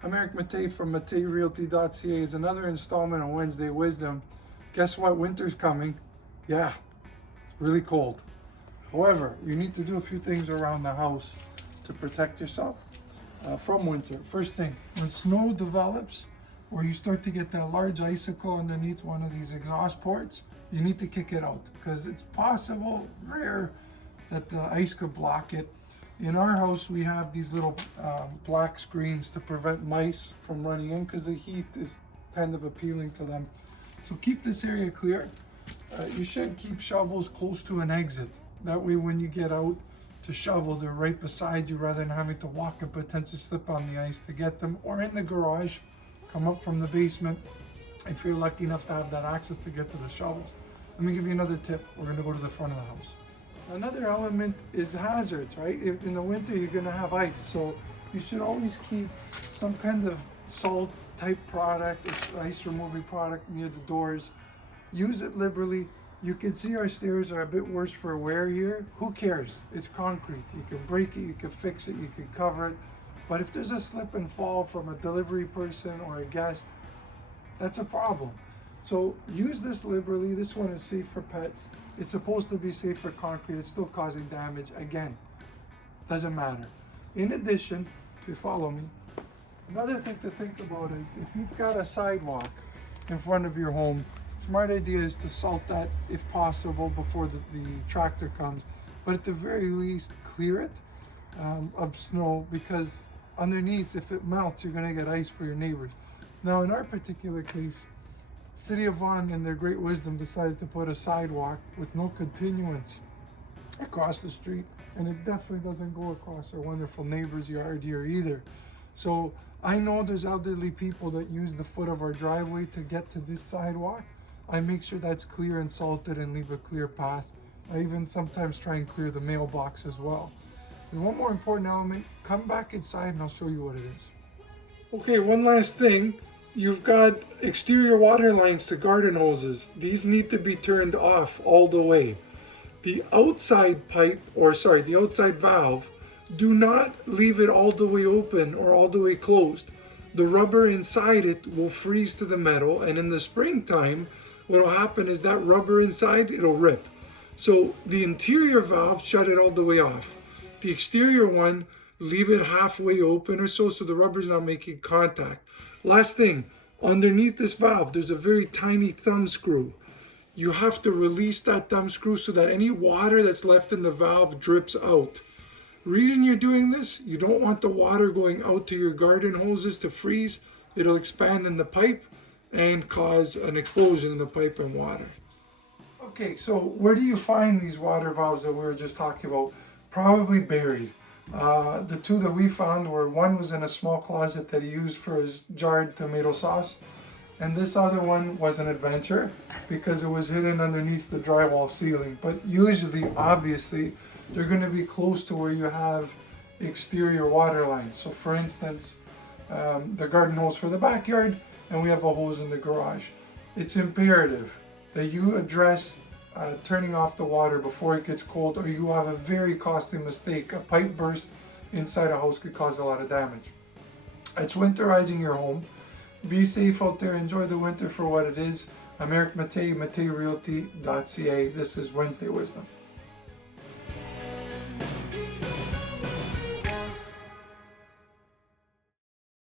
I'm Eric Mattei from Matteirealty.ca. Is another installment on Wednesday Wisdom. Guess what? Winter's coming. Yeah, it's really cold. However, you need to do a few things around the house to protect yourself from winter. First thing, when snow develops or you start to get that large icicle underneath one of these exhaust ports, you need to kick it out because it's possible, rare, that the ice could block it. In our house, we have these little black screens to prevent mice from running in because the heat is kind of appealing to them. So keep this area clear. You should keep shovels close to an exit. That way when you get out to shovel, they're right beside you rather than having to walk and potentially slip on the ice to get them, or in the garage, come up from the basement if you're lucky enough to have that access to get to the shovels. Let me give you another tip. We're going to go to the front of the house. Another element is hazards, right? In the winter, you're gonna have ice, so you should always keep some kind of salt type product, ice removing product near the doors. Use it liberally. You can see our stairs are a bit worse for wear here. Who cares? It's concrete. You can break it, you can fix it, you can cover it. But if there's a slip and fall from a delivery person or a guest, that's a problem. So use this liberally. This one is safe for pets. It's supposed to be safe for concrete. It's still causing damage. Again, doesn't matter. In addition, if you follow me, another thing to think about is if you've got a sidewalk in front of your home, smart idea is to salt that if possible before the tractor comes. But at the very least, clear it of snow, because underneath, if it melts, you're gonna get ice for your neighbors. Now, in our particular case, City of Vaughan, in their great wisdom, decided to put a sidewalk with no continuance across the street, and it definitely doesn't go across our wonderful neighbor's yard here either. So I know there's elderly people that use the foot of our driveway to get to this sidewalk. I make sure that's clear and salted and leave a clear path. I even sometimes try and clear the mailbox as well. And one more important element, come back inside and I'll show you what it is. Okay, one last thing. You've got exterior water lines to garden hoses. These need to be turned off all the way. The outside pipe, the outside valve, do not leave it all the way open or all the way closed. The rubber inside it will freeze to the metal, and in the springtime, what will happen is that rubber inside, it'll rip. So the interior valve, shut it all the way off. The exterior one, leave it halfway open or so the rubber's not making contact. Last thing, underneath this valve, there's a very tiny thumb screw. You have to release that thumb screw so that any water that's left in the valve drips out. Reason you're doing this, you don't want the water going out to your garden hoses to freeze. It'll expand in the pipe and cause an explosion in the pipe and water. Okay, so where do you find these water valves that we were just talking about? Probably buried. The two that we found were, one was in a small closet that he used for his jarred tomato sauce, and this other one was an adventure because it was hidden underneath the drywall ceiling. But usually, obviously, they're going to be close to where you have exterior water lines. So for instance, the garden hose for the backyard, and we have a hose in the garage. It's imperative that you address turning off the water before it gets cold, or you have a very costly mistake. A pipe burst inside a house could cause a lot of damage. It's winterizing your home. Be safe out there. Enjoy the winter for what it is. I'm Eric Mattei, Matteirealty.ca. This is Wednesday Wisdom.